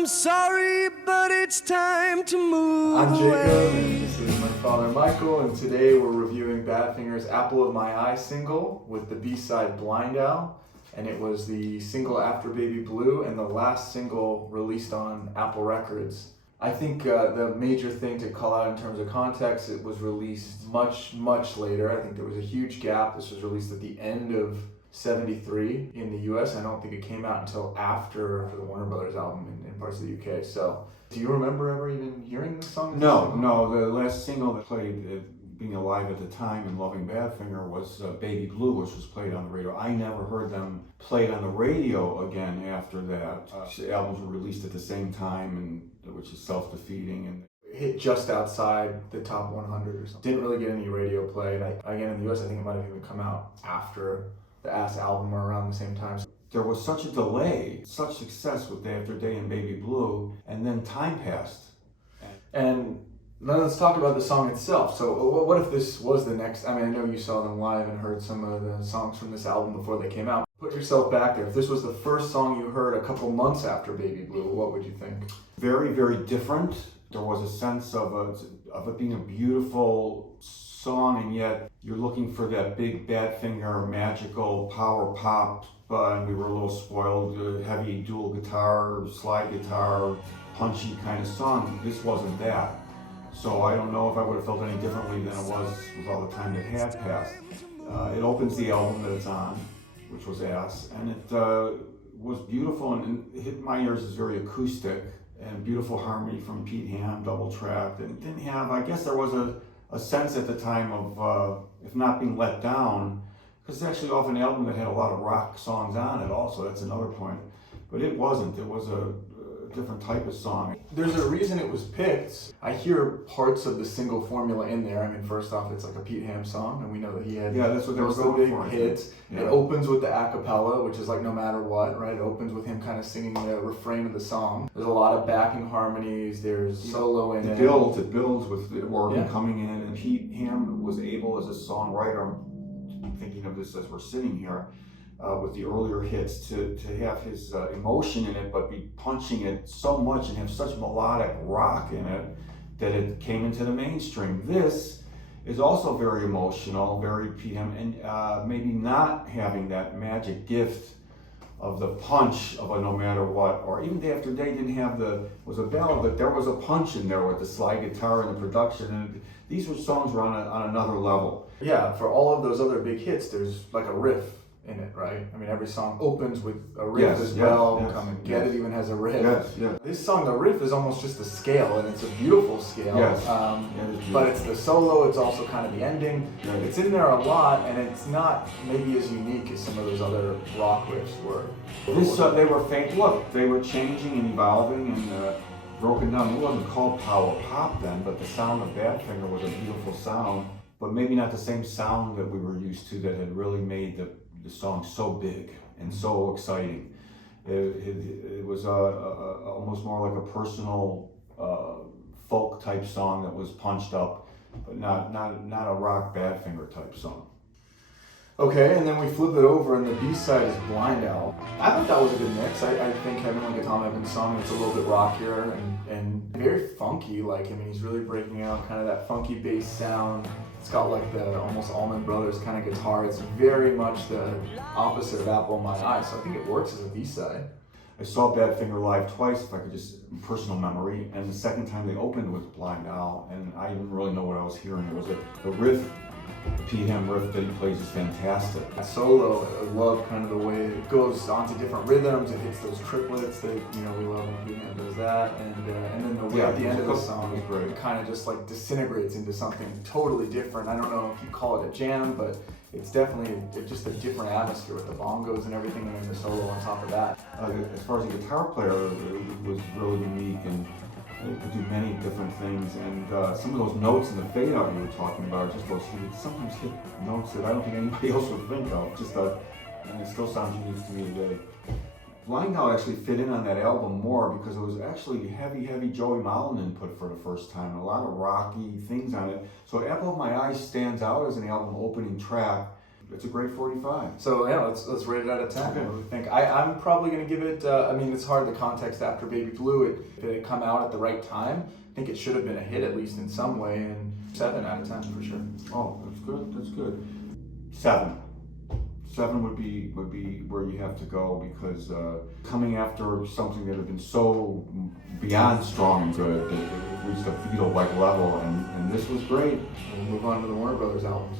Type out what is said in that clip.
I'm sorry, but it's time to move I'm Jacob, away. and this is my father Michael, and today we're reviewing Badfinger's Apple of My Eye single with the B-side Blind Owl, and it was the single after Baby Blue and the last single released on Apple Records. I think the major thing to call out in terms of context, it was released much later. I think there was a huge gap. This was released at the end of 73 in the US. I don't think it came out until after the Warner Brothers album in parts of the UK. So, do you remember ever even hearing this song? No. The last single that played, being alive at the time and loving Badfinger, was Baby Blue, which was played on the radio. I never heard them played on the radio again after that. The albums were released at the same time, and which is self-defeating. And hit just outside the top 100 or something. Didn't really get any radio play. And again, in the US, I think it might have even come out after the Ass album or around the same time. there was such a delay, such success with Day After Day and Baby Blue, and then time passed. And now let's talk about the song itself. So what if this was the next, I know you saw them live and heard some of the songs from this album before they came out. Put yourself back there. If this was the first song you heard a couple months after Baby Blue, what would you think? Very, very different. There was a sense of it being a beautiful song, and yet you're looking for that big Badfinger magical power pop, and we were a little spoiled, heavy dual guitar, slide guitar, punchy kind of song. This wasn't that. So I don't know if I would have felt any differently than it was with all the time that had passed. It opens the album that it's on, which was Ass, and it was beautiful, and it hit my ears as very acoustic and beautiful harmony from Pete Ham, double tracked. And it didn't have, I guess there was a sense at the time of, if not being let down, because it's actually off an album that had a lot of rock songs on it also, that's another point. But it wasn't, it was a different type of song. There's a reason it was picked. I hear parts of the single formula in there. First off, it's like a Pete Ham song, and we know that he had that's what they were going for. Hits. Yeah. It opens with the a cappella, which is like no matter what, right? It opens with him kind of singing the refrain of the song. There's a lot of backing harmonies. There's solo in it. It builds with the organ coming in, and Pete Ham was able as a songwriter. I'm thinking of this as we're sitting here. With the earlier hits, to have his emotion in it, but be punching it so much and have such melodic rock in it that it came into the mainstream. This is also very emotional, very PM, and maybe not having that magic gift of the punch of a No Matter What, or even Day After Day didn't have was a ballad, but there was a punch in there with the slide guitar and the production, and these songs were on another level. Yeah, for all of those other big hits, there's like a riff in it, right? Every song opens with a riff as well. Come and Get It even has a riff. This song, the riff is almost just a scale, and it's a beautiful scale. But it's the solo, it's also kind of the ending. It's in there a lot, and it's not maybe as unique as some of those other rock riffs were. They were changing and evolving and broken down. It wasn't called power pop then, but the sound of Badfinger was a beautiful sound, but maybe not the same sound that we were used to that had really made the song so big and so exciting. It was almost more like a personal folk type song that was punched up, but not a rock Badfinger type song. Okay, and then we flip it over, and the B-side is Blind Owl. I thought that was a good mix. I think having like a Tom Evans song, it's a little bit rockier and very funky. He's really breaking out kind of that funky bass sound. It's got like the almost Allman Brothers kind of guitar. It's very much the opposite of Apple of My Eye, so I think it works as a B-side. I saw Badfinger live twice, if I could just, personal memory, and the second time they opened with Blind Owl, and I didn't really know what I was hearing. It was the riff. The Pete Ham riff that he plays is fantastic. That solo, I love kind of the way it goes onto different rhythms. It hits those triplets that we love when Pete Ham does that, and then the way at the end of the song it kind of just like disintegrates into something totally different. I don't know if you call it a jam, but it's definitely just a different atmosphere with the bongos and everything, and then the solo on top of that. As far as a guitar player, it was really unique, and it could do many different things, and some of those notes in the fade out you were talking about, just those sometimes hit notes that I don't think anybody else would think of. And it still sounds unique to me today. Blind Owl actually fit in on that album more because it was actually heavy Joey Molland input for the first time, a lot of rocky things on it. So Apple of My Eye stands out as an album opening track. it's a great 45. So yeah, let's rate it out of 10. Okay. What do we think? I'm probably gonna give it. I mean, it's hard the context after Baby Blue. If it had come out at the right time, I think it should have been a hit at least in some way. And 7 out of 10 for sure. Oh, that's good. That's good. 7. 7 would be where you have to go, because coming after something that had been so beyond strong and good, that it reached a Beatle-like level, and this was great. We'll move on to the Warner Brothers albums.